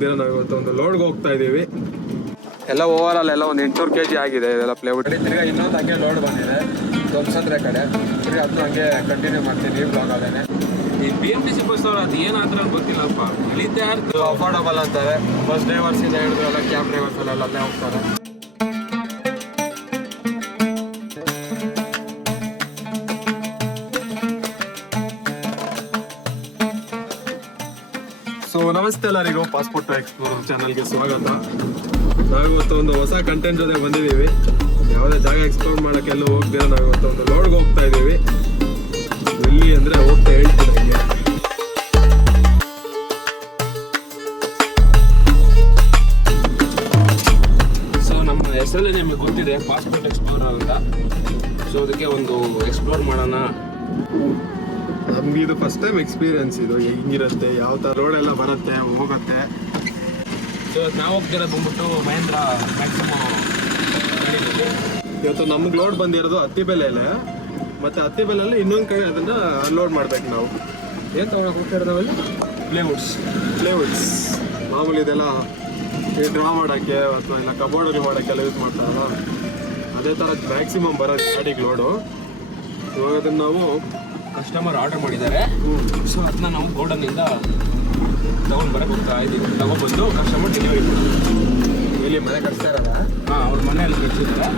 ಹೋಗ್ದಿರ ನಾವು ಇವತ್ತು ಒಂದು ಲೋಡ್ಗೆ ಹೋಗ್ತಾ ಇದ್ದೀವಿ. ಎಲ್ಲ ಓವರ್ ಆಲ್ ಎಲ್ಲ ಒಂದು 800 kg ಆಗಿದೆ ಇದೆಲ್ಲ ಪ್ಲೇವುಡ್. ತಿರ್ಗಾ ಇನ್ನೊಂದು ಹಂಗೆ ಲೋಡ್ ಬಂದಿದೆ ದೊಂಸಂದ್ರೆ ಕಡೆ. ತಿರ್ಗಾ ಅದನ್ನು ಹಂಗೆ ಕಂಟಿನ್ಯೂ ಮಾಡ್ತೀನಿ ಬ್ಲಾಗ್ ಅಲ್ಲೇನೆ. ಈ BMTC ಬಸ್ ಅವ್ರು ಅದು ಏನಾದ್ರೆ ಗೊತ್ತಿಲ್ಲಪ್ಪ, ಇಳಿತಾ ಇರ್ತದೆ. ಅಫೋರ್ಡಬಲ್ ಅಂತಾರೆ. ಬಸ್ ಡ್ರೈವರ್ಸ್ ಇಂದ ಹಿಡಿದ್ರಲ್ಲ, ಕ್ಯಾಬ್ ಡ್ರೈವರ್ಸ್ ಎಲ್ಲ ಅಲ್ಲೇ ಹೋಗ್ತಾರೆ. ಸೊ ನಮಸ್ತೆ ಎಲ್ಲರಿಗೂ, ಪಾಸ್ಪೋರ್ಟ್ ಎಕ್ಸ್ಪ್ಲೋರ್ ಚಾನಲ್ಗೆ ಸ್ವಾಗತ. ನಾವಿವತ್ತು ಒಂದು ಹೊಸ ಕಂಟೆಂಟ್ ಜೊತೆ ಬಂದಿದ್ದೀವಿ. ಯಾವುದೇ ಜಾಗ ಎಕ್ಸ್ಪ್ಲೋರ್ ಮಾಡೋಕ್ಕೆಲ್ಲ ಹೋಗ್ದಿರ ನಾವಿವತ್ತು ಒಂದು ಲೋಡ್ಗೆ ಹೋಗ್ತಾ ಇದ್ದೀವಿ. ಎಲ್ಲಿ ಅಂದರೆ ಹೋಗ್ತಾ ಹೇಳ್ತೀನಿ ಹಂಗೆ. ಸೊ ನಮ್ಮ ಹೆಸರಲ್ಲಿ ನಿಮಗೆ ಗೊತ್ತಿದೆ ಪಾಸ್ಪೋರ್ಟ್ ಎಕ್ಸ್ಪ್ಲೋರ್ ಅಂತ. ಸೊ ಅದಕ್ಕೆ ಒಂದು ಎಕ್ಸ್ಪ್ಲೋರ್ ಮಾಡೋಣ. ನಮ್ಗೆ ಇದು ಫಸ್ಟ್ ಟೈಮ್ ಎಕ್ಸ್ಪೀರಿಯನ್ಸ್. ಇದು ಹೆಂಗಿರುತ್ತೆ, ಯಾವ ಥರ ರೋಡ್ ಎಲ್ಲ ಬರುತ್ತೆ ಹೋಗುತ್ತೆ. ಸೊ ನಾವು ಹೋಗ್ತಿರೋದು ಬಂದ್ಬಿಟ್ಟು ಮಹೇಂದ್ರ ಮ್ಯಾಕ್ಸಿಮಮ್. ಇವತ್ತು ನಮ್ಗೆ ಲೋಡ್ ಬಂದಿರೋದು ಹತ್ತಿಬೆಲೆಲೆ, ಮತ್ತು ಹತ್ತಿಬೆಲೆಯಲ್ಲಿ ಇನ್ನೊಂದು ಕಡೆ ಅದನ್ನು ಅನ್ಲೋಡ್ ಮಾಡ್ಬೇಕು ನಾವು. ಏನು ತೊಗೊಳಕ್ಕೆ ಹೋಗ್ತಿರೋದು ನಾವಲ್ಲಿ? ಪ್ಲೇವುಡ್ಸ್ ಮಾಮೂಲಿ ಇದೆಲ್ಲ ಡ್ರಾ ಮಾಡೋಕ್ಕೆ ಅಥವಾ ಇಲ್ಲ ಕಬೋರ್ಡಲ್ಲಿ ಮಾಡೋಕ್ಕೆಲ್ಲ ಯೂಸ್ ಮಾಡ್ತಾರಲ್ಲ, ಅದೇ ಥರ ಮ್ಯಾಕ್ಸಿಮಮ್ ಬರೋದು ಗಾಡಿಗೆ ಲೋಡು. ಇವಾಗ ಅದನ್ನು ನಾವು ಕಸ್ಟಮರ್ ಆರ್ಡರ್ ಮಾಡಿದ್ದಾರೆ. ಸೊ ಅದನ್ನ ನಾವು ಗೋಡನ್ನಿಂದ ತಗೊಂಡು ಬರೋಕೆ ಹೋಗ್ತಾ ಇದ್ದೀವಿ. ತಗೊಬಂದು ಕಸ್ಟಮರ್ ಡೆಲಿವರಿ ಮಾಡೋದು. ಇಲ್ಲಿ ಮನೆ ಕಟ್ತಾ ಇರೋದ? ಹಾಂ, ಅವ್ರ ಮನೆಯಲ್ಲಿ ಕಟ್ಸಿದ್ದಾರೆ.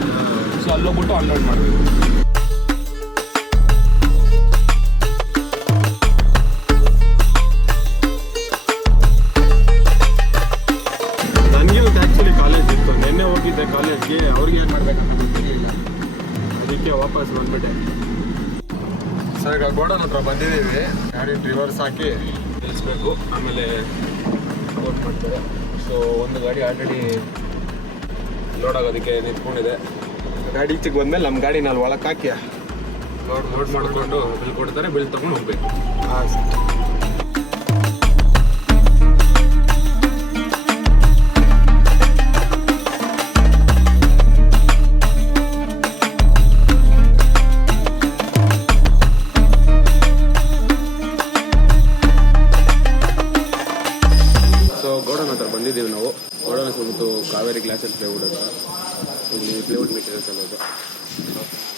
ಸೊ ಅಲ್ಲೋಗ್ಬಿಟ್ಟು ಅನ್ಲೋಡ್ ಮಾಡಬೇಕು. ನನಗೆ ಇವತ್ತು ಆ್ಯಕ್ಚುಲಿ ಕಾಲೇಜ್ ಇತ್ತು. ನಿನ್ನೆ ಹೋಗಿದ್ದೆ ಕಾಲೇಜ್ಗೆ. ಅವ್ರಿಗೆ ಏನು ಮಾಡ್ಬೇಕಂತ ಗೊತ್ತಿರಲಿಲ್ಲ, ಅದಕ್ಕೆ ವಾಪಸ್ ಬಂದ್ಬಿಟ್ಟೆ. ಸರ್ ಈಗ ಗೋಡನ್ ಹತ್ರ ಬಂದಿದ್ದೀವಿ. ಗಾಡಿ ರಿವರ್ಸ್ ಹಾಕಿ ನಿಲ್ಲಿಸ್ಬೇಕು, ಆಮೇಲೆ ಲೋಡ್ ಮಾಡ್ತಾರೆ. ಸೊ ಒಂದು ಗಾಡಿ ಆಲ್ರೆಡಿ ಲೋಡ್ ಆಗೋದಕ್ಕೆ ನಿಂತ್ಕೊಂಡಿದೆ. ಗಾಡಿ ಈಚೆಗೆ ಬಂದಮೇಲೆ ನಮ್ಮ ಗಾಡಿನ ಅಲ್ಲಿ ಒಳಕ್ಕೆ ಹಾಕಿ ಲೋಡ್ ಮಾಡಿಕೊಂಡು ಬಿಲ್ ಕೊಡ್ತಾರೆ. ಬಿಲ್ ತೊಗೊಂಡು ಹೋಗ್ಬೇಕು. ಹಾಂ ಸರ್. ಬಂದಿದ್ದೀವಿ ನಾವು. ಗೋಡನ್ ಹೋಗ್ಬಿಟ್ಟು ಕಾವೇರಿ ಗ್ಲಾಸಲ್ಲಿ ಪ್ಲೇವುಡ್ ಅಂತ, ಇಲ್ಲಿ ಪ್ಲೇವುಡ್ ಮೆಟೀರಿಯಲ್ಸ್ ಎಲ್ಲ ಇದೆ.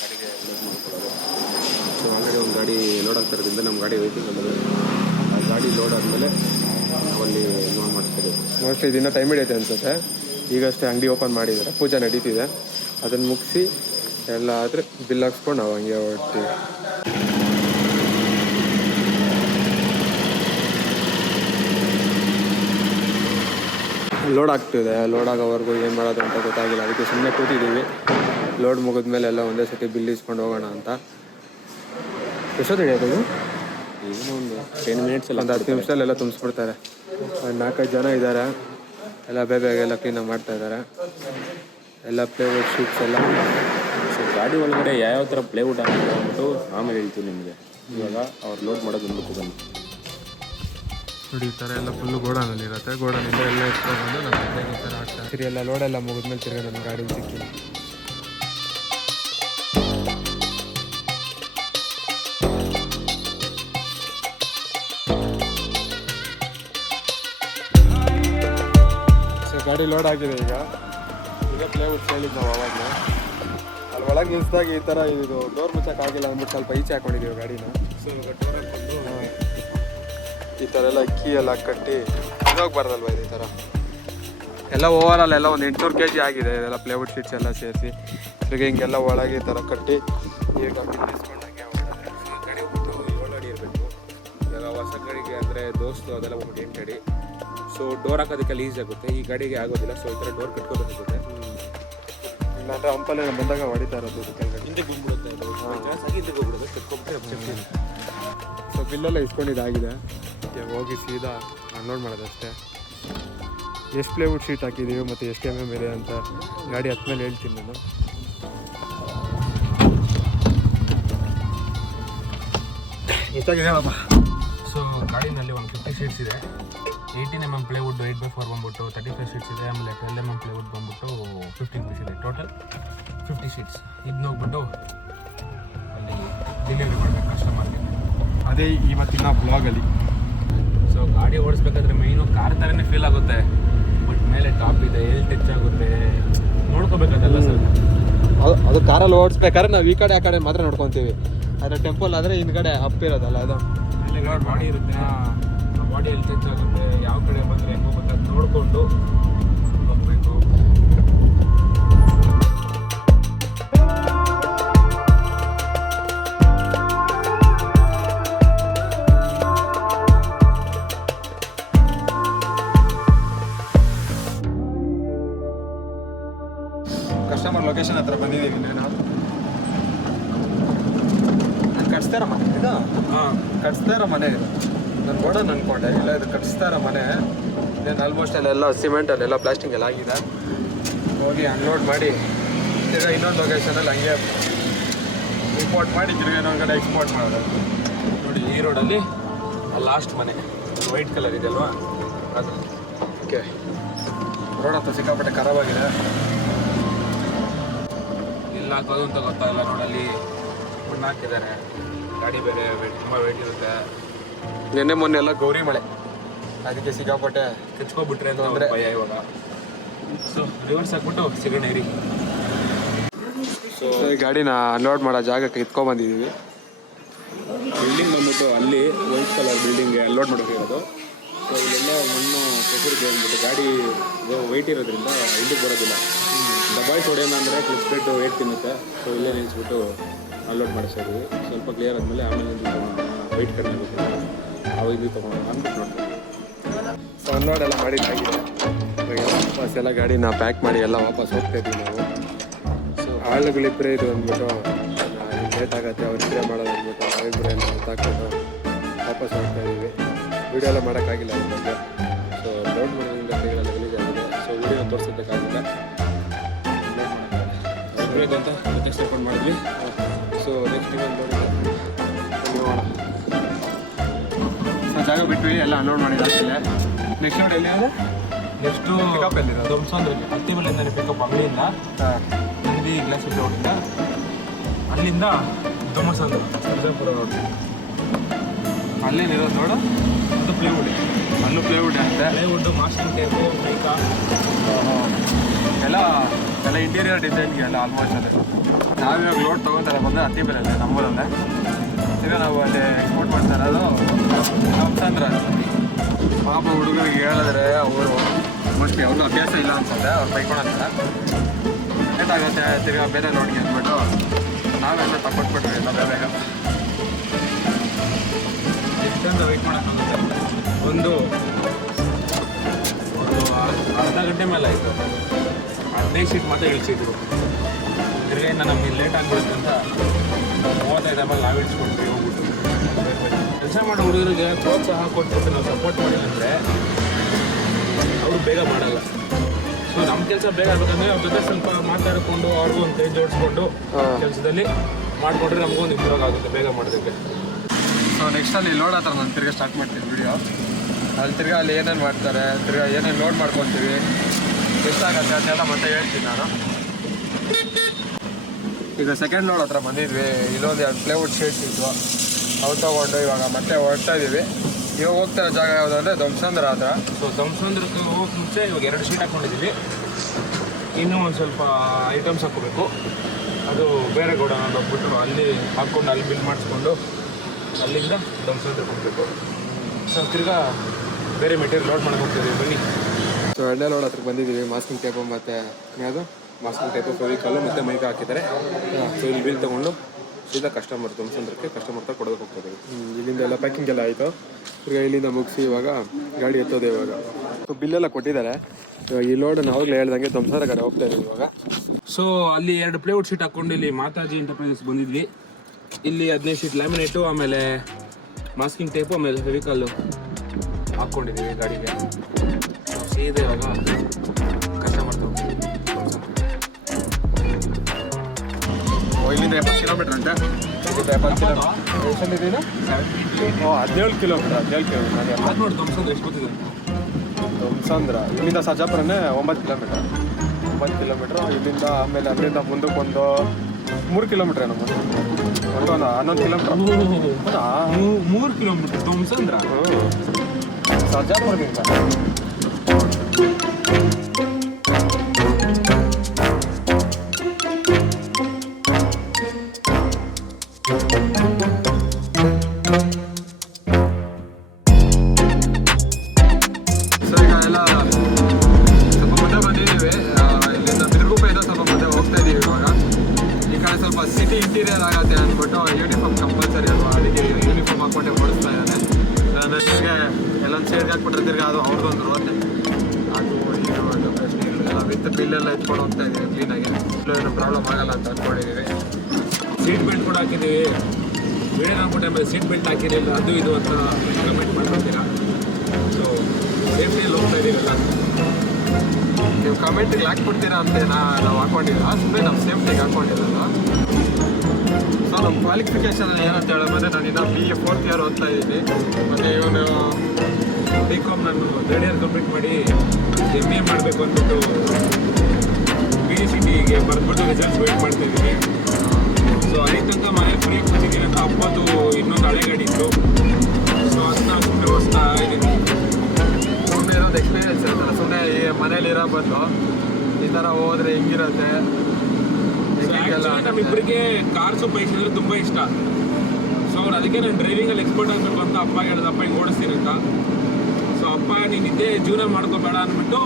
ಗಾಡಿಗೆ ಲೋಡ್ ಮಾಡ್ಕೊಳ್ಳೋದು. ಸೊ ಆಲ್ರೆಡಿ ಒಂದು ಗಾಡಿ ಲೋಡ್ ಆಗ್ತಾ ಇರೋದ್ರಿಂದ ನಮ್ಮ ಗಾಡಿ ವೆಯ್ಟಿಂಗ್ ಅಲ್ಲಿದೆ. ಆ ಗಾಡಿ ಲೋಡ್ ಆದಮೇಲೆ ನಾವಲ್ಲಿ ಲೋಡ್ ಮಾಡಿಸ್ತೀವಿ. ಮೋಸ್ಟ್ಲಿ ಇದನ್ನ ಟೈಮ್ ಹಿಡಿಯುತ್ತೆ ಅನಿಸುತ್ತೆ. ಈಗಷ್ಟೇ ಅಂಗಡಿ ಓಪನ್ ಮಾಡಿದ್ದಾರೆ, ಪೂಜೆ ನಡೀತಿದೆ. ಅದನ್ನು ಮುಗಿಸಿ ಎಲ್ಲ ಆದರೆ ಬಿಲ್ ಹಾಕ್ಸ್ಕೊಂಡು ನಾವು ಹಂಗೆ ಹೊರಡ್ತೀವಿ. ಲೋಡ್ ಆಗ್ತಿದೆ. ಲೋಡ್ ಆಗೋವರೆಗೂ ಏನು ಮಾಡೋದು ಅಂತ ಗೊತ್ತಾಗಿಲ್ಲ. ಅದಕ್ಕೆ ಸುಮ್ಮನೆ ಕೂತಿದ್ದೀವಿ. ಲೋಡ್ ಮುಗಿದ್ಮೇಲೆ ಎಲ್ಲ ಒಂದೇ ಸತಿ ಬಿಲ್ ಇಸ್ಕೊಂಡು ಹೋಗೋಣ ಅಂತ. ಎಷ್ಟೊತ್ತು ಹಿಡಿಯೋದು? ಏನೋ ಒಂದು 10 ಮಿನಿಟ್ಸ್ ಒಂದು 10 ನಿಮಿಷದಲ್ಲೆಲ್ಲ ತುಂಬಿಸ್ಬಿಡ್ತಾರೆ. ಒಂದು 4-5 ಜನ ಇದ್ದಾರೆ. ಎಲ್ಲ ಬೇಗ ಕ್ಲೀನಾಗಿ ಮಾಡ್ತಾಯಿದ್ದಾರೆ. ಎಲ್ಲ ಪ್ಲೇವುಡ್ ಶೀಟ್ಸ್ ಎಲ್ಲ. ಸೊ ಗಾಡಿ ಒಳಗಡೆ ಯಾವ್ಯಾವ ಥರ ಪ್ಲೇವುಡ್ ಅಂತ ಅಂದ್ಬಿಟ್ಟು ಆಮೇಲೆ ಹೇಳ್ತೀವಿ ನಿಮಗೆ. ಇವಾಗ ಅವ್ರು ಲೋಡ್ ಮಾಡೋದು ಮುಂದಕ್ಕೆ ಬನ್ನಿ. ನೋಡಿ, ಈ ಥರ ಎಲ್ಲ ಫುಲ್ಲು ಗೋಡನಲ್ಲಿ ಇರುತ್ತೆ. ಗೋಡನಿಂದ ಎಲ್ಲ ಎತ್ಕೊಂಡು ನಮ್ಮ ಮನೆಗೆ ಈ ಥರ ಆಗ್ತಾರೆ. ಸರಿ, ಎಲ್ಲ ಲೋಡೆಲ್ಲ ಮುಗಿದ್ಮೇಲೆ ತಿರ್ಗಿ ನಮ್ಮ ಗಾಡಿ ಸಿಕ್ಕಿಲ್ಲ. ಸೊ ಗಾಡಿ ಲೋಡ್ ಆಗಿದೆ. ಈಗ ಪ್ಲೇವುಡ್ ಹೇಳಿದ್ದು ನಾವು ಅವಾಗಲೇ ಅಲ್ಲಿ ಒಳಗೆ ನಿಲ್ಸಿದಾಗ ಈ ಥರ ಇದು ಡೋರ್ ಮುಚ್ಚೋಕ್ಕಾಗಿಲ್ಲ ಅಂದ್ಬಿಟ್ಟು ಸ್ವಲ್ಪ ಈಚೆ ಹಾಕೊಂಡಿದ್ದೀವಿ ಗಾಡಿನ. ಸೊ ಡೋರಲ್ಲಿ ಬಂದು ಈ ಥರ ಎಲ್ಲ ಕೀ ಎಲ್ಲ ಕಟ್ಟಿ ಹೋಗ್ಬಾರ್ದಲ್ವ ಈ ಥರ ಎಲ್ಲ. ಓವರ್ ಆಲ್ ಎಲ್ಲ ಒಂದು 800 kg ಆಗಿದೆ ಇದೆಲ್ಲ ಪ್ಲೇವುಡ್ ಶೀಟ್ಸ್ ಎಲ್ಲ ಸೇರಿಸಿ. ಈಗ ಹಿಂಗೆಲ್ಲ ಒಳಗೆ ಈ ಥರ ಕಟ್ಟಿ ಈಗ ನಿಲ್ಲಿಸ್ಕೊಂಡಂಗೆ ಗಾಡಿ ಹೋಗ್ಬಿಟ್ಟು 7 ಅಡಿ ಇರಬೇಕು. ಇವಾಗ ಹೊಸ ಗಾಡಿಗೆ ಅಂದರೆ ದೋಸ್ತು ಅದೆಲ್ಲ ಹೋಗ್ಬಿಟ್ಟು 8 ಅಡಿ. ಸೊ ಡೋರ್ ಹಾಕೋದಕ್ಕೆಲ್ಲ ಈಸಿ ಆಗುತ್ತೆ. ಈ ಗಾಡಿಗೆ ಆಗೋದಿಲ್ಲ. ಸೊ ಈ ಥರ ಡೋರ್ ಕಟ್ಕೋಬೇಕಾಗುತ್ತೆ. ಇಲ್ಲಾಂದರೆ ಹಂಪಲ್ಲೆಲ್ಲ ಬಂದಾಗ ಹೊಡಿತಾ ಇರೋದು ಕೆಳಗಡೆ ಹಿಂದಕ್ಕೆ ಬಂದ್ಬಿಡುತ್ತೆ. ಹಿಂದಕ್ಕೆ ಹೋಗ್ಬಿಡುತ್ತೆ. ಕಟ್ಕೊಂಡ್ಬಿಟ್ಟು ಸೊ ಬಿಲ್ಲೆಲ್ಲ ಇಸ್ಕೊಂಡಿದ್ದಾಗಿದೆ. ಹೋಗಿ ಸೀದಾ ಅನ್ಲೋಡ್ ಮಾಡೋದಷ್ಟೇ. ಎಷ್ಟು ಪ್ಲೇವುಡ್ ಶೀಟ್ ಹಾಕಿದ್ದೀವಿ ಮತ್ತು ಎಷ್ಟು MM ಇದೆ ಅಂತ ಗಾಡಿ ಹತ್ಮೇಲೆ ಹೇಳ್ತೀನಿ ನಾನು. ಎಷ್ಟಾಗಿದೆ ಹೇಳಪ್ಪ? ಸೊ ಗಾಡಿನಲ್ಲಿ ಒಂದು 50 ಶೀಟ್ಸ್ ಇದೆ. 18 mm ಪ್ಲೇವುಡ್ 8x4 ಬಂದ್ಬಿಟ್ಟು 35 ಶೀಟ್ಸ್ ಇದೆ. ಆಮೇಲೆ 12 mm ಪ್ಲೇವುಡ್ ಬಂದ್ಬಿಟ್ಟು 15 ಪೀಸ್ ಇದೆ. Total 50 sheets. ಇದನ್ನ ಹೋಗ್ಬಿಟ್ಟು ಅಲ್ಲಿ ಡೆಲಿವರಿ ಮಾಡಬೇಕು ಕಸ್ಟಮರ್ಗೆ. ಅದೇ ಇವತ್ತಿನ ಬ್ಲಾಗಲ್ಲಿ. ಸೊ ಗಾಡಿ ಓಡಿಸ್ಬೇಕಾದ್ರೆ ಮೈನು ಕಾರ್ ಥರನೇ ಫೀಲ್ ಆಗುತ್ತೆ. ಬಟ್ ಮೇಲೆ ಟಾಪ್ ಇದೆ, ಎಲ್ಲಿ ಟಚ್ ಆಗುತ್ತೆ ನೋಡ್ಕೋಬೇಕದೆಲ್ಲ ಸ್ವಲ್ಪ. ಅದು ಕಾರಲ್ಲಿ ಓಡಿಸ್ಬೇಕಾದ್ರೆ ನಾವು ಈ ಕಡೆ ಆ ಕಡೆ ಮಾತ್ರ ನೋಡ್ಕೊತೀವಿ. ಆದರೆ ಟೆಂಪಲ್ ಆದರೆ ಹಿಂದ್ಗಡೆ ಅಪ್ ಇರೋದಲ್ಲ ಅದು ಬಾಡಿ ಇರುತ್ತೆ, ಆ ಬಾಡಿಯಲ್ಲಿ ಟಚ್ ಆಗುತ್ತೆ, ಯಾವ ಕಡೆ ಬಂದರೆ ಹೆಂಗೆ ಹೋಗುತ್ತೆ ಅದು ನೋಡಿಕೊಂಡು ಹೋಗ್ಬೇಕು. ಕಸ್ಟಮರ್ ಲೊಕೇಶನ್ ಹತ್ರ ಬಂದಿದ್ದೀವಿ. ನಾನು ಕಟ್ಸ್ತಾ ಇರೋ ಮನೆ ಇದು, ಕಟ್ಸ್ತಾ ಇರೋ ಮನೆ ಇದು. ನಾನು ಗೋಡನ್ ಅಂದ್ಕೊಂಡೆ, ಇಲ್ಲ ಇದು ಕಟ್ಸ್ತಾ ಇರೋ ಮನೆ. ಏನು ಆಲ್ಮೋಸ್ಟ್ ಅಲ್ಲೆಲ್ಲ ಸಿಮೆಂಟಲ್ಲೆಲ್ಲ ಪ್ಲಾಸ್ಟಿಕ್ ಎಲ್ಲ ಆಗಿದೆ. ಹೋಗಿ ಅನ್ಲೋಡ್ ಮಾಡಿ ತಿರ್ಗಾ ಇನ್ನೊಂದು ಲೊಕೇಶನಲ್ಲಿ ಹಂಗೆ ಇಂಪೋರ್ಟ್ ಮಾಡಿ ತಿರ್ಗಾ ಇನ್ನೊಂದು ಕಡೆ ಎಕ್ಸ್ಪೋರ್ಟ್ ಮಾಡೋದು. ನೋಡಿ ಈ ರೋಡಲ್ಲಿ ಲಾಸ್ಟ್ ಮನೆ ವೈಟ್ ಕಲರ್ ಇದೆ ಅಲ್ವಾ ಅದು. ಓಕೆ, ರೋಡ್ ಹತ್ರ ಸಿಕ್ಕಾಪಟ್ಟೆ ಖರಾಬಾಗಿದೆ. ಇಲ್ಲ ಹಾಕೋದು ಅಂತ ಗೊತ್ತಾಗಲ್ಲ. ನೋಡಲ್ಲಿ ಮಣ್ಣು ಹಾಕಿದ್ದಾರೆ, ಗಾಡಿ ಬೇರೆ ತುಂಬ ವೆಯ್ಟ್ ಇರುತ್ತೆ. ನಿನ್ನೆ ಮೊನ್ನೆ ಎಲ್ಲ ಗೌರಿ ಮಳೆ, ಅದಕ್ಕೆ ಸಿಕ್ಕಾಪಟ್ಟೆ ಕೆಚ್ಕೊಬಿಟ್ರೆ ಅಂತ ಒಂದು ಭಯ ಇವಾಗ. ಸೊ ರಿವರ್ಸ್ ಹಾಕ್ಬಿಟ್ಟು ಸಿಗೋಣ ಇರಿ. ಸೊ ಈ ಗಾಡಿನ ಅನ್ಲೋಡ್ ಮಾಡೋ ಜಾಗಕ್ಕೆ ಇಟ್ಕೊಂಡ್ಬಂದಿದ್ದೀವಿ. ಬಿಲ್ಡಿಂಗ್ ಬಂದ್ಬಿಟ್ಟು ಅಲ್ಲಿ ವೈಟ್ ಕಲರ್ ಬಿಲ್ಡಿಂಗ್ಗೆ ಅನ್ಲೋಡ್ ಮಾಡೋಕ್ಕಿರೋದು. ಸೊ ಇಲ್ಲೆಲ್ಲ ಮಣ್ಣು ಕೆಸರಿಗೆ ಅಂದ್ಬಿಟ್ಟು ಗಾಡಿ ವೆಯ್ಟ್ ಇರೋದ್ರಿಂದ ಹಿಂದಕ್ಕೆ ಬರೋದಿಲ್ಲ. ದಬಾಯಿಸಿ ಹೊಡೆಯೋಣ ಅಂದರೆ ಕ್ಲಚ್ ಪ್ಲೇಟು ವೇಟ್ ತಿನ್ನುತ್ತೆ. ಸೊ ಇಲ್ಲೇ ನಿಲ್ಲಿಸ್ಬಿಟ್ಟು ಅನ್ಲೋಡ್ ಮಾಡಿಸೋದು. ಸ್ವಲ್ಪ ಕ್ಲಿಯರ್ ಆದಮೇಲೆ ಆಮೇಲೆ ವೆಯ್ಟ್ ಕಡಿಮೆ ಆಗುತ್ತೆ, ಅವು ಇದು ತೊಗೊಳೋಣ ಅಂದ್ಬಿಟ್ಟು ನೋಡ್ತೀವಿ. ಸೊ ಅನ್ಲೋಡ್ ಎಲ್ಲ ಮಾಡಿದ್ದಾಗಿದೆ. ವಾಪಸ್ ಎಲ್ಲ ಗಾಡಿನ ಪ್ಯಾಕ್ ಮಾಡಿ ಎಲ್ಲ ವಾಪಸ್ ಹೋಗ್ತಾ ಇದ್ದೀವಿ ನಾವು. ಸೊ ಆಳುಗಳಿಬ್ಬರೇ ಇದು ಅಂದ್ಬಿಟ್ಟು ಲೇಟ್ ಆಗುತ್ತೆ, ಅವ್ರಿಬ್ಬರೇ ಮಾಡೋದು ಅಂದ್ಬಿಟ್ಟು ನಾವಿಬ್ಬರೇ ಎಲ್ಲ ಗೊತ್ತಾಗ್ಬಿಟ್ಟು ವಾಪಸ್ ಹೋಗ್ತಾ ಇದ್ದೀವಿ. ವೀಡಿಯೋ ಎಲ್ಲ ಮಾಡೋಕ್ಕಾಗಿಲ್ಲ ಅದ್ರ ಬಗ್ಗೆ. ಸೊ ಲೋಡ್ ಮಾಡೋದ್ರಿಂದ ಕೈಗಳೆಲ್ಲ ಗಲೀಜ್ ಆಗಿದೆ. ಸೊ ವೀಡಿಯೋ ತೋರಿಸೋದಕ್ಕಾಗಿಲ್ಲ, ಇದು ಅಂತ ನೆಕ್ಸ್ಟ್ ರೆಕಾರ್ಡ್ ಮಾಡಿದ್ವಿ. ಸೊ ನೆಕ್ಸ್ಟ್ ಇನ್ನೊಂದು ನೋಡೋಣ. ಸೊ ಜಾಗ ಬಿಟ್ವಿ, ಎಲ್ಲ ಅನ್ಲೋಡ್ ಮಾಡಿದಾಗ್ತಿಲ್ಲ. ನೆಕ್ಸ್ಟ್ ನೋಡಿ ಎಲ್ಲಿ ಅಂದರೆ ನೆಕ್ಸ್ಟು ಪಿಕಪ್ ಎಲ್ಲಿದೆ? ದೊಮ್ಸಂದ್ರೆ ಹತ್ತಿಬಲ್ಲಿಂದ ಪಿಕಪ್ ಅಂಗಡಿಯಿಂದ ನಂದಿ ಗ್ಲಾಸ್ ರೋಡಿಂದ, ಅಲ್ಲಿಂದ ದೊಮ್ಮಸಂದ್ರ ಸರ್ಜಾಪುರ ರೋಡ್ ಅಲ್ಲೇನಿರೋದು ನೋಡು. ಅದು ಪ್ಲೇವುಡ್, ಅಲ್ಲೂ ಪ್ಲೇವುಡ್ ಅಂತೆ. ಪ್ಲೇವುಡ್ಡು, ಮಾಸ್ಕಿಂಗ್ ಟೇಪು, ಬೈಕ ಎಲ್ಲ ಎಲ್ಲ ಇಂಟೀರಿಯರ್ ಡಿಸೈನ್ಗೆ ಎಲ್ಲ ಆಲ್ಮೋಸ್ಟ್ ಅದೇ. ನಾವಿವಾಗ ಲೋಡ್ ತೊಗೊತಾರೆ ಬಂದು ಹತ್ತಿಬೆಲೆ ನಮ್ಮೂರಲ್ಲೇ. ಈಗ ನಾವು ಅಲ್ಲಿ ಎಕ್ಸ್ಪೋರ್ಟ್ ಮಾಡ್ತಾ ಇರೋದು ದೊಮ್ಸಂದ್ರ. ಪಾಪ ಹುಡುಗರಿಗೆ ಹೇಳಿದ್ರೆ ಅವರು ಮೋಸ್ಟ್ಲಿ ಅವ್ರಿಗೂ ಅಭ್ಯಾಸ ಇಲ್ಲ ಅನ್ಸುತ್ತೆ, ಅವ್ರು ಬೈಕೊಳಂತಾರೆ. ಲೇಟಾಗುತ್ತೆ ತಿರ್ಗಾ ಬೇರೆ ಲೋಡ್ಗೆ ಅಂದ್ಬಿಟ್ಟು ನಾವೆಲ್ಲ ತಗೊಟ್ಬಿಟ್ವಿ ಎಲ್ಲ ಬೇಗ. ಎಷ್ಟಂತ ವೆಯ್ಟ್ ಮಾಡೋಕ್ಕಾಗುತ್ತೆ? ಒಂದು ಅರ್ಧ ಗಂಟೆ ಮೇಲೆ ಆಯಿತು. 15 ಸೀಟ್ ಮಾತ್ರ ಇಳಿಸಿದ್ರು. ತಿರ್ಗಿಂದ ನಮಗೆ ಲೇಟ್ ಆಗಿಬಿಡುತ್ತೆ ಅಂತ 35 ಆಮೇಲೆ ನಾವು ಇಳಿಸ್ಕೊಡ್ತೀವಿ ಹೋಗ್ಬಿಟ್ಟು. ಕೆಲಸ ಮಾಡೋ ಹುಡುಗರಿಗೆ ಪ್ರೋತ್ಸಾಹ ಕೊಟ್ಬಿಟ್ಟು ನಾವು ಸಪೋರ್ಟ್ ಮಾಡಿಲ್ಲ ಅಂದರೆ ಅವರು ಬೇಗ ಮಾಡಲ್ಲ. ಸೊ ನಮ್ಮ ಕೆಲಸ ಬೇಗ ಆಗಬೇಕಂದ್ರೆ ಅವ್ರ ಜೊತೆ ಸ್ವಲ್ಪ ಮಾತಾಡಿಕೊಂಡು ಅವ್ರಿಗೂ ಒಂದು ಕೈ ಜೋಡಿಸ್ಕೊಂಡು ಕೆಲಸದಲ್ಲಿ ಮಾಡಿಕೊಂಡ್ರೆ ನಮಗೊಂದು ಇಂಪ್ರೂವ್ ಆಗುತ್ತೆ ಬೇಗ ಮಾಡೋದಕ್ಕೆ. ಸೊ ನೆಕ್ಸ್ಟಲ್ಲಿ ಲೋಡ್ ಹತ್ರ ನಾನು ತಿರ್ಗಾ ಸ್ಟಾರ್ಟ್ ಮಾಡ್ತೀನಿ ವಿಡಿಯೋ. ಅಲ್ಲಿ ತಿರ್ಗಾ ಅಲ್ಲಿ ಏನೇನು ಮಾಡ್ತಾರೆ, ತಿರ್ಗಾ ಏನೇನು ಲೋಡ್ ಮಾಡ್ಕೊತೀವಿ, ಎಷ್ಟಾಗತ್ತೆ ಅದನ್ನೆಲ್ಲ ಮತ್ತೆ ಹೇಳ್ತೀನಿ ನಾನು. ಈಗ ಸೆಕೆಂಡ್ ಲೋಡ್ ಹತ್ರ ಬಂದಿದ್ವಿ. ಇಲ್ಲೊಂದು 2 ಪ್ಲೇವುಡ್ ಶೀಟ್ಸ್ ಇದ್ವು, ಅವು ತೊಗೊಂಡು ಇವಾಗ ಮತ್ತೆ ಹೊರಡ್ತಾ ಇದ್ದೀವಿ. ಇವಾಗ ಹೋಗ್ತಾ ಜಾಗ ಯಾವುದು ಅಂದರೆ ದೊಮ್ಸಂದ್ರ ಹತ್ರ. ಸೊ ದೊಮ್ಸಂದ್ರಕ್ಕೆ ಹೋಗೋಕೆ ಮುಂಚೆ ಇವಾಗ 2 ಶೀಟ್ ಹಾಕ್ಕೊಂಡಿದ್ದೀವಿ. ಇನ್ನೂ ಒಂದು ಸ್ವಲ್ಪ ಐಟಮ್ಸ್ ಹಾಕ್ಕೋಬೇಕು. ಅದು ಬೇರೆ ಗೋಡನ ಹೋಗ್ಬಿಟ್ಟು ಅಲ್ಲಿ ಹಾಕ್ಕೊಂಡು ಅಲ್ಲಿ ಬಿಲ್ ಮಾಡಿಸ್ಕೊಂಡು ಅಲ್ಲಿಂದ ದೊಮ್ಸಂದ್ರಕ್ಕೆ ಹೋಗಬೇಕು. ಸೊ ತಿರ್ಗಾ ಬೇರೆ ಮೆಟೀರಿಯಲ್ ಲೋಡ್ ಮಾಡಕ್ಕೆ ಹೋಗ್ತಿದ್ದೀವಿ, ಬನ್ನಿ. ಸೊ 2ನೇ ಲೋಡ್ ಹತ್ರಕ್ಕೆ ಬಂದಿದ್ದೀವಿ. ಮಾಸ್ಕಿಂಗ್ ಟೇಪು ಮತ್ತು ಯಾವುದು ಮಾಸ್ಕಿಂಗ್ ಟೇಪು, ಫೆವಿಕಾಲು ಮತ್ತು ಮೈಕ ಹಾಕಿದ್ದಾರೆ. ಸೊ ಇಲ್ಲಿ ಬಿಲ್ ತೊಗೊಂಡು ಸೀದಾ ಕಸ್ಟಮರ್ ದೊಮ್ಸಂದ್ರಕ್ಕೆ ಕಸ್ಟಮರ್ ಹತ್ರ ಕೊಡೋದಕ್ಕೆ ಹೋಗ್ತಿದ್ದೀವಿ. ಇಲ್ಲಿಂದ ಎಲ್ಲ ಪ್ಯಾಕಿಂಗ್ ಎಲ್ಲ ಆಯಿತು. ಈಗ ಇಲ್ಲಿಂದ ಮುಗಿಸಿ ಇವಾಗ ಗಾಡಿ ಎತ್ತೋದೆ ಇವಾಗ. ಸೊ ಬಿಲ್ಲೆಲ್ಲ ಕೊಟ್ಟಿದ್ದಾರೆ. ಈ ಲೋಡನ್ನು ಅವಾಗಲೇ ಹೇಳ್ದಂಗೆ ದೊಮ್ಸಂದ್ರ ಕಡೆ ಹೋಗ್ತಾ ಇದ್ದೀವಿ ಇವಾಗ. ಸೊ ಅಲ್ಲಿ 2 ಪ್ಲೇವುಡ್ ಶೀಟ್ ಹಾಕ್ಕೊಂಡು ಇಲ್ಲಿ ಮಾತಾಜಿ ಎಂಟರ್ಪ್ರೈಸಸ್ ಬಂದಿದ್ವಿ. ಇಲ್ಲಿ 15 ಶೀಟ್ ಲ್ಯಾಮಿನೇಟು, ಆಮೇಲೆ ಮಾಸ್ಕಿಂಗ್ ಟೇಪು, ಆಮೇಲೆ ಫೆವಿಕಾಲು ಹಾಕ್ಕೊಂಡಿದ್ದೀವಿ ಗಾಡಿಗೆ. ಸೀದಾ ಇವಾಗ ಕಸ್ಟಮರ್ ತಗೊಂಡು ಇಲ್ಲಿಂದ 70 ಕಿಲೋಮೀಟ್ರ್ ಅಂತೆ. 70 ಕಿಲೋಮೀಟ್ರ್ ಎಷ್ಟಿದ್ದೀನ? 17 ಕಿಲೋಮೀಟ್ರ್. 17 ಕಿಲೋಮೀಟ್ರ್ ಅದು ನೋಡಿ ದೊಮ್ಸಂದ್ರ ಎಷ್ಟು ಗೊತ್ತಿದೆ? ದೊಮ್ಸಂದ್ರ ಇಲ್ಲಿಂದ ಸರ್ಜಾಪುರನೇ 9 ಕಿಲೋಮೀಟ್ರ್. 9 ಕಿಲೋಮೀಟ್ರು ಇಲ್ಲಿಂದ. ಆಮೇಲೆ ಅಲ್ಲಿಂದ ಮುಂದಕ್ಕೆ ಒಂದು 3 ಕಿಲೋಮೀಟ್ರ್ ಏನೋ ಮುಂದೆ ಒಂದು 11 ಕಿಲೋಮೀಟ್ರ್. 3 ಕಿಲೋಮೀಟ್ರ್ ದೊಮ್ಸಂದ್ರ. ಸರ್ಜಾಪುರದಿಂದ ಸೊ ಈಗ ಎಲ್ಲ ಸ್ವಲ್ಪ ಮುಂದೆ ಬಂದಿದ್ದೀವಿ. ಇಲ್ಲಿಂದ ಬಿರುಗುಪ್ಪೆಯಿಂದ ಸ್ವಲ್ಪ ಮುಂದೆ ಹೋಗ್ತಾ ಇದ್ದೀವಿ ಇವಾಗ. ಈ ಕಡೆ ಸ್ವಲ್ಪ ಸಿಟಿ ಇಂಟೀರಿಯರ್ ಆಗತ್ತೆ ಅಂದ್ಬಿಟ್ಟು ಯೂನಿಫಾರ್ಮ್ ಕಂಪಲ್ಸರಿ ಅಲ್ವಾ, ಅದಕ್ಕೆ ಯೂನಿಫಾರ್ಮ್ ಹಾಕ್ಕೊಂಡೆ ಓಡಿಸ್ತಾ ಇದ್ದಾನೆ. ನನಗೆ ಎಲ್ಲೊಂದು ಸೇರ್ಗೆ ಹಾಕ್ಬಿಟ್ರೆ ತಿರ್ಗಿ ಅದು ಅವ್ರದ್ದೊಂದು ರೋತೆ, ಅದು ಇದು ಪ್ರಶ್ನೆ ಇಲ್ಲ. ವಿತ್ ಬಿಲ್ಲೆಲ್ಲ ಎತ್ಕೊಂಡು ಹೋಗ್ತಾ ಇದ್ದೀವಿ ಕ್ಲೀನಾಗಿ. ಏನು ಪ್ರಾಬ್ಲಮ್ ಆಗಲ್ಲ ಅಂತ ಅಂದ್ಕೊಂಡಿದ್ದೀವಿ. ಸೀಟ್ ಬೆಲ್ಟ್ ಕೂಡ ಹಾಕಿದ್ದೀವಿ. ವಿಡಿಯೋ ಹಾಕ್ಬಿಟ್ಟು ಆಮೇಲೆ ಸೀಟ್ ಬೆಲ್ಟ್ ಹಾಕಿರಲಿಲ್ಲ ಅದು ಇದು ಅಂತ ಕಮೆಂಟ್ ಮಾಡ್ಕೊತೀರಾ. ಸೊ ಸೇಫ್ಟಿಯಲ್ಲಿ ಹೋಗ್ತಾ ಇದ್ದೀವಲ್ಲ, ನೀವು ಕಮೆಂಟಿಗೆ ಹಾಕ್ಬಿಡ್ತೀರಾ ಅಂತ ನಾವು ಹಾಕ್ಕೊಂಡಿಲ್ಲ, ಸುಮ್ಮನೆ ನಮ್ಮ ಸೇಫ್ಟಿಗೆ ಹಾಕ್ಕೊಂಡಿರಲ್ಲ. ಸೊ ನಮ್ಮ ಕ್ವಾಲಿಫಿಕೇಷನ್ ಏನಂತ ಹೇಳೋದ್ರೆ ನಾನು ಇನ್ನೂ BA 4th ಇಯರ್ ಓದ್ತಾ ಇದ್ದೀನಿ. ಮತ್ತು ಇವನು BCom ನಾನು 3rd ಇಯರ್ ಕಂಪ್ಲೀಟ್ ಮಾಡಿ MA ಮಾಡಬೇಕು ಅಂದ್ಬಿಟ್ಟು PCTಗೆ ಬರ್ದ್ಬಿಟ್ಟು ರಿಸಲ್ಟ್ಸ್ ವೇಟ್ ಮಾಡ್ತಾ ಇದ್ದೀನಿ. ಸೊ ಅಲ್ಲಿ ತನಕ ಮನೆ ಫ್ರೀ ಕೂತಿದ್ದೀನಿ ಅಂತ ಅಪ್ಪದು ಇನ್ನೊಂದು ಹಳೆ ಗಾಡಿ ಇತ್ತು. ಸೊ ಅದನ್ನ ಸುಮ್ಮನೆ ಓಡಿಸ್ತಾ ಇದ್ದೀನಿ. ಸುಮ್ಮನೆ ಇರೋದು ಎಕ್ಸ್ಪೀರಿಯನ್ಸ್ ಇರುತ್ತಲ್ಲ, ಸುಮ್ಮನೆ ಈ ಮನೇಲಿ ಇರೋ ಬದಲು ಈ ಥರ ಹೋದ್ರೆ ಹೆಂಗಿರುತ್ತೆ. ನಮ್ಮಿಬ್ಬರಿಗೆ ಕಾರ್ಸು ಬೈಕ್ಸ್ ಅಂದರೆ ತುಂಬ ಇಷ್ಟ. ಸೊ ಅವ್ರು ಅದಕ್ಕೆ ನಾನು ಡ್ರೈವಿಂಗಲ್ಲಿ ಎಕ್ಸ್ಪರ್ಟ್ ಆಗಬೇಕು ಅಂತ ಅಪ್ಪ ಹೇಳಿದ, ಅಪ್ಪ ಹಿಂಗೆ ಓಡಿಸ್ತೀನಿ ಅಂತ. ಸೊ ಅಪ್ಪ ನೀನು ಇದ್ದೇ ಜೀವನ ಮಾಡ್ಕೋಬೇಡ ಅಂದ್ಬಿಟ್ಟು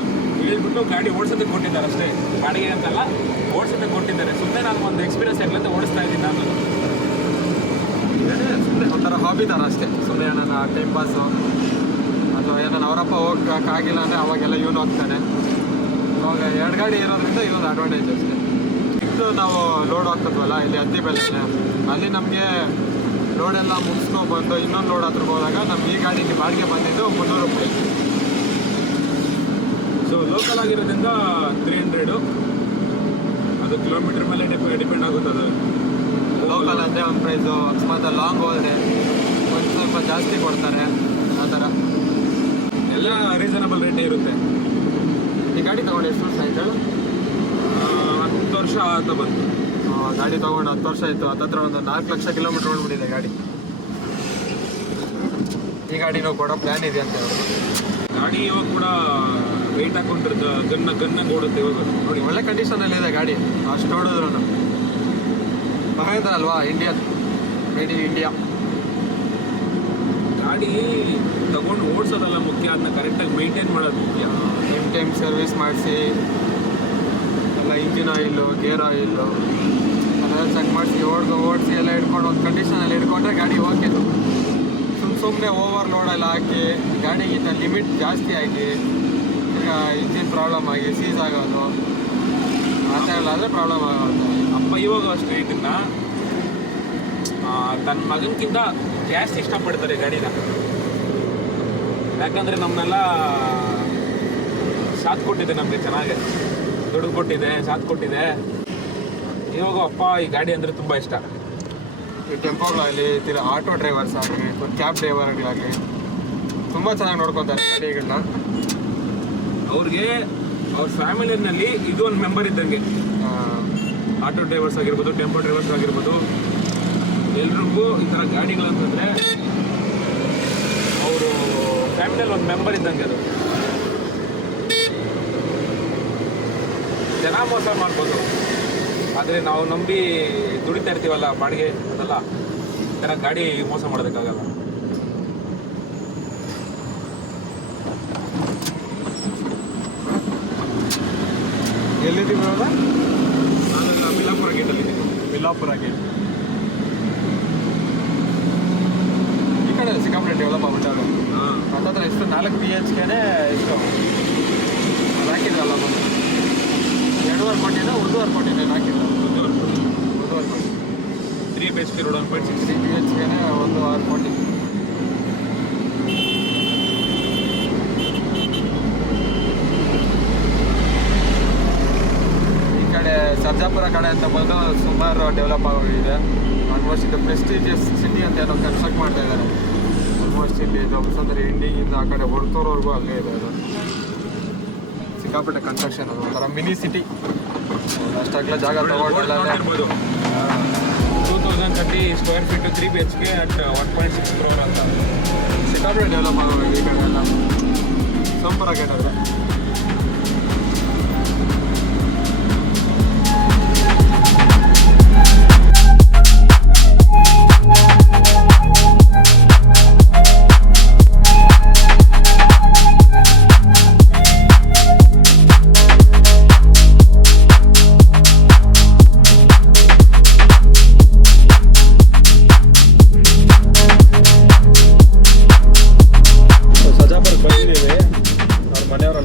ಹೇಳ್ಬಿಟ್ಟು ಗಾಡಿ ಓಡಿಸೋದಕ್ಕೆ ಕೊಟ್ಟಿದ್ದಾರೆ ಅಷ್ಟೇ, ಬಾಡಿಗೆ ಅಂತಲ್ಲ, ಓಡಿಸೋದಕ್ಕೆ ಕೊಟ್ಟಿದ್ದಾರೆ. ಸುಮ್ಮನೆ ನಾನು ಒಂದು ಎಕ್ಸ್ಪೀರಿಯನ್ಸ್ ಆಗಲಿ ಅಂತ ಓಡಿಸ್ತಾ ಇದ್ದೀನಿ ನಾನು. ಸುಮ್ಮನೆ ಒಂಥರ ಹಾಬಿ ಥರ ಅಷ್ಟೇ, ಸುಮ್ಮನೆ ನನ್ನ ಟೈಮ್ ಪಾಸು. ಅಥವಾ ಏನೋ ಅವರಪ್ಪ ಹೋಗೋಕ್ಕಾಗಿಲ್ಲ ಅಂದರೆ ಅವಾಗೆಲ್ಲ ಇವನು ಹೋಗ್ತಾನೆ. ಅವಾಗ 2 ಗಾಡಿ ಇರೋದ್ರಿಂದ ಇದೊಂದು ಅಡ್ವಾಂಟೇಜ್ ಅಷ್ಟೇ. ಇದು ನಾವು ಲೋಡ್ ಹಾಕ್ತದ್ವಲ್ಲ ಇಲ್ಲಿ ಅತ್ತಿಬೆಲೆನೆ, ಅಲ್ಲಿ ನಮಗೆ ಲೋಡೆಲ್ಲ ಮುಗಿಸ್ಕೊಂಡ್ಬಂದು ಇನ್ನೊಂದು ಲೋಡ್ ಹತ್ರ ಹೋದಾಗ ನಮ್ಗೆ ಈ ಗಾಡಿಗೆ ಬಾಡಿಗೆ ಬಂದಿದ್ದು 300 ರೂಪಾಯಿ. ಸೊ ಲೋಕಲ್ ಆಗಿರೋದ್ರಿಂದ 300. ಅದು ಕಿಲೋಮೀಟರ್ ಮೇಲೆ ಡಿಪೆಂಡ್ ಆಗುತ್ತೆ. ಅದು ಲೋಕಲ್ ಅಂದರೆ ಒಂದು ಪ್ರೈಸು, ಅಕಸ್ಮಾತ್ ಲಾಂಗ್ ಹೋದರೆ ಒಂದು ಸ್ವಲ್ಪ ಜಾಸ್ತಿ ಕೊಡ್ತಾರೆ ಆ ಥರ. ಎಲ್ಲ ರೀಸನಬಲ್ ರೇಟೇ ಇರುತ್ತೆ. ಈ ಗಾಡಿ ತೊಗೊಂಡು ಎಷ್ಟು ವರ್ಷ ಆಯಿತು? 10 ವರ್ಷ ಅಂತ ಬಂತು. ಗಾಡಿ ತೊಗೊಂಡು 10 ವರ್ಷ ಆಯಿತು. ಹತ್ತತ್ರ ಒಂದು 4 ಲಕ್ಷ ಕಿಲೋಮೀಟ್ರ್ ಓಡ್ಬಿಟ್ಟಿದೆ ಗಾಡಿ. ಈ ಗಾಡಿ ನಾವು ಕೊಡೋ ಪ್ಲ್ಯಾನ್ ಇದೆ ಅಂತ ಹೇಳೋದು. ಗಾಡಿ ಇವಾಗ ಕೂಡ ವೆಯ್ಟ್ ಹಾಕೊಂಡಿರೋದು ಗನ್ನಂಗೆ ಓಡುತ್ತೆ ಇವಾಗ ನೋಡಿ. ಒಳ್ಳೆ ಕಂಡೀಷನಲ್ಲಿದೆ ಗಾಡಿ, ಅಷ್ಟು ಓಡಿದ್ರು. ಮಹೇಂದ್ರ ಅಲ್ವಾ, ಇಂಡಿಯನ್, ಮೇಡ್ ಇನ್ ಇಂಡಿಯಾ. ಗಾಡಿ ತಗೊಂಡು ಓಡಿಸೋದಲ್ಲ ಮುಖ್ಯ, ಅದನ್ನ ಕರೆಕ್ಟಾಗಿ ಮೈಂಟೈನ್ ಮಾಡೋದು ಮುಖ್ಯ. ಟೈಮ್ ಸರ್ವಿಸ್ ಮಾಡಿಸಿ ಎಲ್ಲ ಇಂಜಿನ್ ಆಯಿಲು, ಗೇರ್ ಆಯಿಲು ಅದೆಲ್ಲ ಚೆಕ್ ಮಾಡಿಸಿ ಓಡಿಸಿ ಎಲ್ಲ ಇಟ್ಕೊಂಡು ಒಂದು ಕಂಡೀಷನಲ್ಲಿ ಇಟ್ಕೊಂಡ್ರೆ ಗಾಡಿ ಓಕೆ. ಸುಮ್ಮನೆ ಓವರ್ ಲೋಡೆಲ್ಲ ಹಾಕಿ ಗಾಡಿಗಿಂತ ಲಿಮಿಟ್ ಜಾಸ್ತಿ ಆಗಿ ಈಗ ಇಂಜಿನ್ ಪ್ರಾಬ್ಲಮ್ ಆಗಿ ಸೀಸ್ ಆಗೋದು ಆ ಥರ ಎಲ್ಲ ಆದರೆ ಪ್ರಾಬ್ಲಮ್ ಆಗುತ್ತೆ. ಅಪ್ಪ ಇವಾಗ ಅಷ್ಟೇ ಇದನ್ನ ತನ್ನ ಮಗನಕ್ಕಿಂತ ಜಾಸ್ತಿ ಇಷ್ಟಪಡ್ತಾರೆ ಗಾಡಿನ. ಯಾಕಂದರೆ ನಮ್ಮನ್ನೆಲ್ಲ ಸಾಥ್ ಕೊಟ್ಟಿದೆ, ನಮಗೆ ಚೆನ್ನಾಗಿ ದುಡ್ಡು ಕೊಟ್ಟಿದೆ, ಸಾಥ್ ಕೊಟ್ಟಿದೆ. ಇವಾಗ ಅಪ್ಪ ಈ ಗಾಡಿ ಅಂದರೆ ತುಂಬ ಇಷ್ಟ. ಈ ಟೆಂಪೋಗಳಾಗಲಿ, ಆಟೋ ಡ್ರೈವರ್ಸ್ ಆಗಲಿ, ಕ್ಯಾಬ್ ಡ್ರೈವರ್ಗಳಾಗಲಿ ತುಂಬ ಚೆನ್ನಾಗಿ ನೋಡ್ಕೊತಾರೆ ಗಾಡಿಗಳನ್ನ. ಅವ್ರಿಗೆ ಅವ್ರ ಫ್ಯಾಮಿಲಿನಲ್ಲಿ ಇದು ಒಂದು ಮೆಂಬರ್ ಇದ್ದಂಗೆ. ಆಟೋ ಡ್ರೈವರ್ಸ್ ಆಗಿರ್ಬೋದು, ಟೆಂಪೋ ಡ್ರೈವರ್ಸ್ ಆಗಿರ್ಬೋದು, ಎಲ್ರಿಗೂ ಈ ಥರ ಗಾಡಿಗಳಂತಂದರೆ ಅವರು ಫ್ಯಾಮಿಲಿಯಲ್ಲಿ ಒಂದು ಮೆಂಬರ್ ಇದ್ದಂಗೆ. ಅದು ಜನ ಮೋಸ ಮಾಡ್ಬೋದು, ಆದರೆ ನಾವು ನಂಬಿ ದುಡಿತಾ ಇರ್ತೀವಲ್ಲ ಬಾಡಿಗೆ, ಅದಲ್ಲ ಈ ಥರ ಗಾಡಿ ಮೋಸ ಮಾಡೋದಕ್ಕಾಗಲ್ಲ. ಎಲ್ಲಿದ್ದೀವಿ ಇವಾಗ? ನಾನು ಬಿಲ್ಲಾಪುರ ಗೇಟಲ್ಲಿದ್ದೀನಿ. ಬಿಲ್ಲಾಪುರ ಗೇಟ್ ಈ ಕಡೆ ಸಿಕ್ಕಾಪಟ್ಟೆ ಡೆವಲಪ್ ಆಗ್ಬಿಟ್ಟಾಗ. ಹತ್ತತ್ರ ಎಷ್ಟು 4 BHKನೇ ಇಷ್ಟು ಅದು ಹಾಕಿದ್ರಲ್ಲ ಬಂದು 2.5 ಕೋಟಿನ 1.5 ಕೋಟಿನ ಹಾಕಿಲ್ಲ. 1.5 ಕೋಟಿ 3 BHK ರೋಡ್ 1.6. 3 BHKನೇ 1.6 ಕೋಟಿ. ಈ ಕಡೆ ಸರ್ಜಾಪುರ ಕಡೆ ಅಂತ ಬಂದು ಸುಮಾರು ಡೆವಲಪ್ ಆಗೋಗಿದೆ. ಆಲ್ಮೋಸ್ಟ್ ಇದು ಪ್ರೆಸ್ಟೀಜಿಯಸ್ ಸಿಟಿ ಅಂತ ಏನೋ ಕನ್ಸ್ಟ್ರಕ್ಟ್ ಮಾಡ್ತಾ ಇದ್ದಾರೆ. ಆಲ್ಮೋಸ್ಟ್ ಇಲ್ಲಿ ಜೊಬ್ಸಂದ್ರೆ ಇಂಡಿಯಿಂದ ಆ ಕಡೆ ಹೊರತೋರ್ವರೆಗೂ ಅಲ್ಲೇ ಇದೆ. ಅದು ಸಿಕ್ಕಾಪಟ್ಟೆ ಕನ್ಸ್ಟ್ರಕ್ಷನ್, ಅದು ಒಂಥರ ಮಿನಿ ಸಿಟಿ. ಅಷ್ಟಾಗಲೇ ಜಾಗ ತಗೊಂಡಿಲ್ಲ. 2030 square feet 3 BHK at 1.6 crore ಅಂತ ಸಿಕ್ಕಾಪಟ್ಟೆ ಡೆವಲಪ್ ಆಗೋಗಿದೆ ಈ ಕಡೆ ಎಲ್ಲ. ಸೂಪರ್ ಆಗೈತೆ.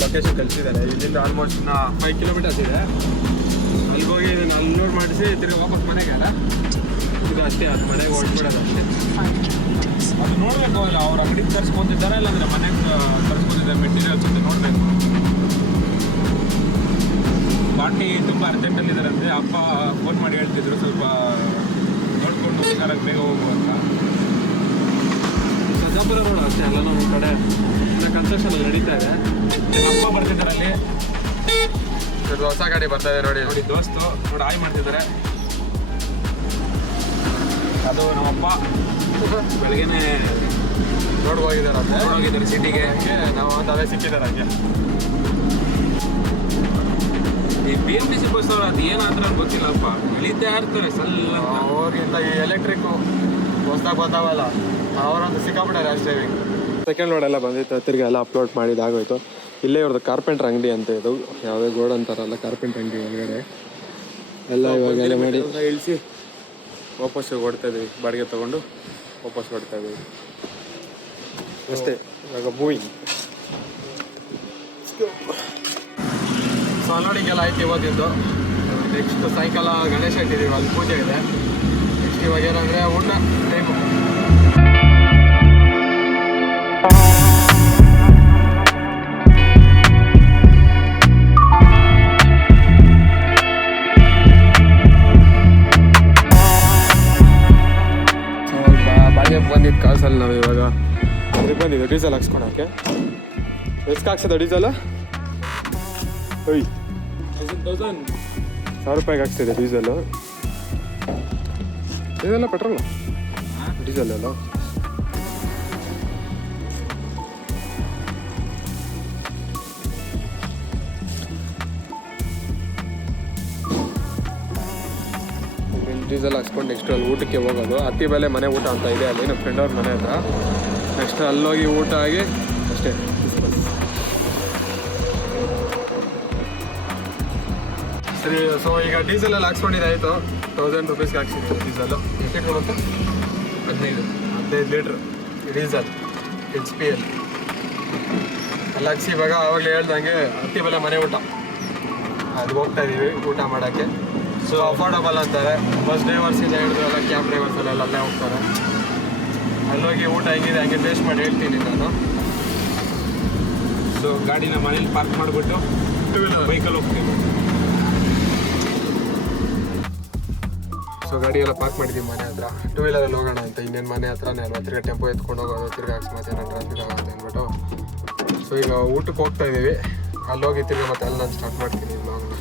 ಲೊಕೇಶನ್ ಕಳಿಸಿದ್ದಾರೆ. ಇಲ್ಲಿಂದ ಆಲ್ಮೋಸ್ಟ್ 5 ಕಿಲೋಮೀಟರ್ಸ್ ಇದೆ. ಅಲ್ಲಿಗೆ ಹೋಗಿ ಇದನ್ನು ಅನ್ಲೋಡ್ ಮಾಡಿಸಿ ತಿರುಗಿ ವಾಪಸ್ ಮನೆಗೆ ಅಲ್ಲ, ಇದು ಅಷ್ಟೇ. ಅದು ಮನೆಗೆ ಹೊರಟ್ಬಿಡೋದು ಅಷ್ಟೇ. ಅದು ನೋಡಬೇಕು, ಅಲ್ಲ ಅವ್ರ ಅಂಗಡಿಗೆ ತರಿಸ್ಕೊತಿದ್ದಾರೆ ಇಲ್ಲಾಂದರೆ ಮನೆಗೆ ತರಿಸ್ಕೊತಿದ್ದಾರೆ ಮೆಟೀರಿಯಲ್ಸ್ ಅಂತ ನೋಡಬೇಕು. ಪಾರ್ಟಿ ತುಂಬ ಅರ್ಜೆಂಟಲ್ಲಿದ್ದಾರಂತೆ. ಅಪ್ಪ ಫೋನ್ ಮಾಡಿ ಹೇಳ್ತಿದ್ರು ಸ್ವಲ್ಪ ನೋಡ್ಕೊಂಡು ಹುಷಾರಾಗಿ ಬೇಗ ಹೋಗು ಅಂತ. ಸರ್ಜಾಪುರ ರೋಡ್ ಅಷ್ಟೇ ಅಲ್ಲ, ನಮ್ಮ ಕಡೆ ಕನ್ಸ್ಟ್ರಕ್ಷನ್ ಅಲ್ಲಿ ನಡೀತಾ ಇದೆ. ಅಪ್ಪ ಬರ್ತಿದ್ದಾರೆ ಅಲ್ಲಿ. ಹೊಸ ಗಾಡಿ ಬರ್ತಾ ಇದೆ ನೋಡಿ. ನೋಡಿ ದೋಸ್ತು ನೋಡಿ ಆಯ್ ಮಾಡ್ತಿದ್ದಾರೆ. ಅದು ನಮ್ಮಪ್ಪ ಬೆಳಗ್ಗೆನೆ ನೋಡೋಗಿದ್ದಾರೆ ಸಿಟಿಗೆ. ನಾವು ಅವೇ ಸಿಕ್ಕಿದ್ದಾರೆ ಹಂಗೆ. ಈ BMTC ಬಸ್ ಅವ್ರು ಅದು ಏನಾದ್ರೆ ಗೊತ್ತಿಲ್ಲಪ್ಪ, ಇಳಿತಾ ಇರ್ತಾರೆ ಸಲ್ಲ. ಅವ್ರಿಗಿಂತ ಈ ಎಲೆಕ್ಟ್ರಿಕ್ಕು ಹೊಸ್ದಾಗಿ ಬರ್ತಾವಲ್ಲ, ಅವರೊಂದು ಸಿಕ್ಕಾಬಿಟ್ಟಾರೆ ಅಷ್ಟೇ. ಸೆಕೆಂಡ್ ಲೋಡ್ ಎಲ್ಲ ಬಂದಿತ್ತು, ತಿರ್ಗಿ ಎಲ್ಲ ಅಪ್ಲೋಡ್ ಮಾಡಿದಾಗೋಯ್ತು. ಇಲ್ಲೇ ಇವ್ರದ್ದು ಕಾರ್ಪೆಂಟ್ರ್ ಅಂಗಡಿ ಅಂತ. ಇದು ಯಾವುದೇ ಗೋಡ್ ಅಂತಾರಲ್ಲ, ಕಾರ್ಪೆಂಟ್ರ್ ಅಂಗಡಿ ಒಳಗಡೆ ಎಲ್ಲ ಇವಾಗೆಲ್ಲ ಮಾಡಿ ಇಳಿಸಿ ವಾಪಸ್ ಓಡ್ತಾ ಇದ್ದೀವಿ. ಬಾಡಿಗೆ ತೊಗೊಂಡು ವಾಪಸ್ ಓಡ್ತಾ ಇದ್ದೀವಿ ಅಷ್ಟೇ. ಇವಾಗ ಮೂವಿಂಗ್. ಸೊ ಅನ್ಲೋಡಿಂಗೆಲ್ಲ ಆಯ್ತು ಇವತ್ತಿದ್ದು. ನೆಕ್ಸ್ಟ್ ಸಾಯಂಕಾಲ ಗಣೇಶ ಇಟ್ಟಿದ್ದೀವಿ, ಅಲ್ಲಿ ಪೂಜೆ ಇದೆ. ನೆಕ್ಸ್ಟ್ ಇವಾಗ ಏನಂದರೆ ಊಟ ಟೈಮು. ಬಂದಿದ್ದು ಕಾಸಲ್ಲಿ ನಾವು ಇವಾಗ ಅದಕ್ಕೆ ಬಂದಿದ್ದು ಡೀಸೆಲ್ ಹಾಕ್ಸ್ಕೊಳಕ್ಕೆ. ಎಷ್ಟು ಹಾಕ್ಸೋದು ಡೀಸೆಲ್? 1000 ರೂಪಾಯಿಗೆ ಹಾಕ್ತಿದೆ ಡೀಸೆಲು. ಇದೆಲ್ಲ ಪೆಟ್ರೋಲ್ ಡೀಸೆಲ್ ಎಲ್ಲ. ಡೀಸೆಲ್ ಹಾಕ್ಸ್ಕೊಂಡು ನೆಕ್ಸ್ಟ್ ಅಲ್ಲಿ ಊಟಕ್ಕೆ ಹೋಗೋದು. ಅತ್ತಿಬೆಲೆ ಮನೆ ಊಟ ಅಂತ ಇದೆ ಅಲ್ಲಿ ನಮ್ಮ ಫ್ರೆಂಡ್ ಅವ್ರ ಮನೆ ಹತ್ರ. ನೆಕ್ಸ್ಟ್ ಅಲ್ಲೋಗಿ ಊಟ ಆಗಿ ಅಷ್ಟೇ. ಸರಿ. ಸೊ ಈಗ ಡೀಸೆಲೆಲ್ಲ ಹಾಕ್ಸ್ಕೊಂಡಿದ್ದಾಯಿತು. 1000 ರೂಪೀಸ್ಗೆ ಹಾಕ್ಸಿದ್ದೀವಿ ಡೀಸೆಲ್ಲು. ಎಷ್ಟು ಲೀಟ್ರ್ ಬಂತು? 15 ಲೀಟ್ರ್ ಡೀಸೆಲ್ HPL ಎಲ್ಲ ಹಾಕ್ಸಿ. ಇವಾಗ ಆವಾಗಲೇ ಹೇಳ್ದಂಗೆ ಅತ್ತಿಬೆಲೆ ಮನೆ ಊಟ ಅದಕ್ಕೆ ಹೋಗ್ತಾ ಇದ್ದೀವಿ ಊಟ ಮಾಡೋಕ್ಕೆ. ಸೊ ಅಫೋರ್ಡಬಲ್ ಅಂತಾರೆ. ಬಸ್ ಡ್ರೈವರ್ಸಿಂದ ಹಿಡಿದು ಎಲ್ಲ ಕ್ಯಾಬ್ ಡ್ರೈವರ್ಸೆಲ್ಲ ಅಲ್ಲೇ ಹೋಗ್ತಾರೆ. ಅಲ್ಲೋಗಿ ಊಟ ಹೆಂಗಿದೆ ಹಂಗೆ ಟೇಸ್ಟ್ ಮಾಡಿ ಹೇಳ್ತೀನಿ ನಾನು. ಸೊ ಗಾಡಿನ ಮನೇಲಿ ಪಾರ್ಕ್ ಮಾಡಿಬಿಟ್ಟು 2 ವೀಲರ್ ಬೈಕಲ್ಲಿ ಹೋಗ್ತೀವಿ. ಸೊ ಗಾಡಿ ಎಲ್ಲ ಪಾರ್ಕ್ ಮಾಡಿದ್ದೀವಿ ಮನೆ ಹತ್ರ. 2 ವೀಲರಲ್ಲಿ ಹೋಗೋಣ ಅಂತ. ಇನ್ನೇನು ಮನೆ ಹತ್ರನೇ ಅಲ್ವಾ, ತಿರ್ಗಾ ಟೆಂಪೋ ಎತ್ಕೊಂಡು ಹೋಗೋದು, ತಿರ್ಗಾ ಅಕಸ್ಮಾತ್ ಏನೋ ಟ್ರಾಫಿಕ್ ಆಗುತ್ತೆ ಅಂದ್ಬಿಟ್ಟು. ಸೊ ಈಗ ಊಟಕ್ಕೆ ಹೋಗ್ತಾ ಇದ್ದೀವಿ. ಅಲ್ಲೋಗಿ ತಿರ್ಗಿ ಮತ್ತೆ ಅಲ್ಲಿ ನಾನು ಸ್ಟಾರ್ಟ್ ಮಾಡ್ತೀನಿ ಬ್ಲಾಗ್ನ.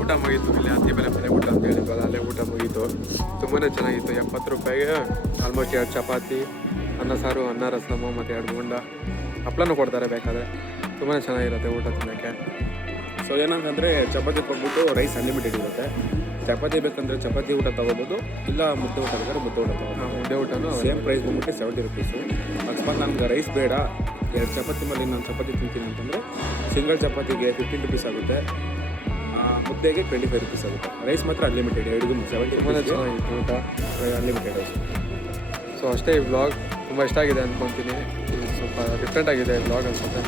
ಊಟ ಮುಗೀತು. ಇಲ್ಲಿ ಅತ್ತಿಬೆಲೆ ಮನೆ ಊಟ ಅಂತ ಹೇಳಿದ್ವಲ್ಲ, ಅಲ್ಲೇ ಊಟ ಮುಗೀತು. ತುಂಬಾ ಚೆನ್ನಾಗಿತ್ತು. 70 ರೂಪಾಯಿಗೆ ಆಲ್ಮೋಸ್ಟ್ 2 ಚಪಾತಿ, ಅನ್ನ ಸಾರು, ಅನ್ನ ರಸಮು ಮತ್ತು 2 ಬೋಂಡ, ಹಪ್ಳನೂ ಕೊಡ್ತಾರೆ ಬೇಕಾದರೆ. ತುಂಬಾ ಚೆನ್ನಾಗಿರುತ್ತೆ ಊಟ ತಿನ್ನೋಕ್ಕೆ. ಸೊ ಏನಂತಂದರೆ ಚಪಾತಿ ಕೊಟ್ಬಿಟ್ಟು ರೈಸ್ ಅನ್ಲಿಮಿಟೆಡ್ ಇರುತ್ತೆ. ಚಪಾತಿ ಬೇಕಂದರೆ ಚಪಾತಿ ಊಟ ತೊಗೋಬೋದು, ಇಲ್ಲ ಮುದ್ದೆ ಊಟ ಬೇಕಾದ್ರೆ ಮುದ್ದೆ ಊಟ ತೊಗೋಬೋದು. ಮುದ್ದೆ ಊಟನೂ ಸೇಮ್ ಪ್ರೈಸ್ ಬಂದ್ಬಿಟ್ಟು 70 ರೂಪೀಸು. ಅಕಸ್ಮಾತ್ ನನಗೆ ರೈಸ್ ಬೇಡ, 2 ಚಪಾತಿ ಮೇಲೆ ನಾನು ಚಪಾತಿ ತಿಂತೀನಿ ಅಂತಂದರೆ ಸಿಂಗಲ್ ಚಪಾತಿಗೆ 15 ರೂಪೀಸ್ ಆಗುತ್ತೆ, ಮುದ್ದೆಗೆ 25 ರೂಪೀಸ್ ಆಗುತ್ತೆ. ರೈಸ್ ಮಾತ್ರ ಅನ್ಲಿಮಿಟೆಡ್, 2ಗೂ 70 ಚೆನ್ನಾಗಿತ್ತು ಊಟ, ಅನ್ಲಿಮಿಟೆಡ್ ರೈಸ್. ಸೊ ಅಷ್ಟೇ. ಈ ವ್ಲಾಗ್ ತುಂಬ ಇಷ್ಟ ಆಗಿದೆ ಅಂದ್ಕೊತೀನಿ. ಸ್ವಲ್ಪ ಡಿಫ್ರೆಂಟ್ ಆಗಿದೆ ಈ ವ್ಲಾಗ್ ಅನ್ಸುತ್ತೆ.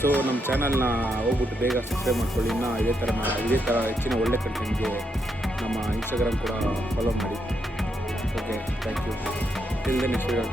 ಸೊ ನಮ್ಮ ಚಾನಲ್ನ ಹೋಗ್ಬಿಟ್ಟು ಬೇಗ ಸಬ್ಸ್ಕ್ರೈಬ್ ಮಾಡ್ಕೊಳ್ಳಿ. ಇನ್ನೂ ಇದೇ ಥರ ಹೆಚ್ಚಿನ ಒಳ್ಳೆ ಕಂಟೆಂಟ್ಗೆ ನಮ್ಮ ಇನ್ಸ್ಟಾಗ್ರಾಮ್ ಕೂಡ ಫಾಲೋ ಮಾಡಿ. Okay, thank you. ಇಲ್ಲದೆ ನೆಕ್ಸ್ಟ್ ವಿಡಿಯೋ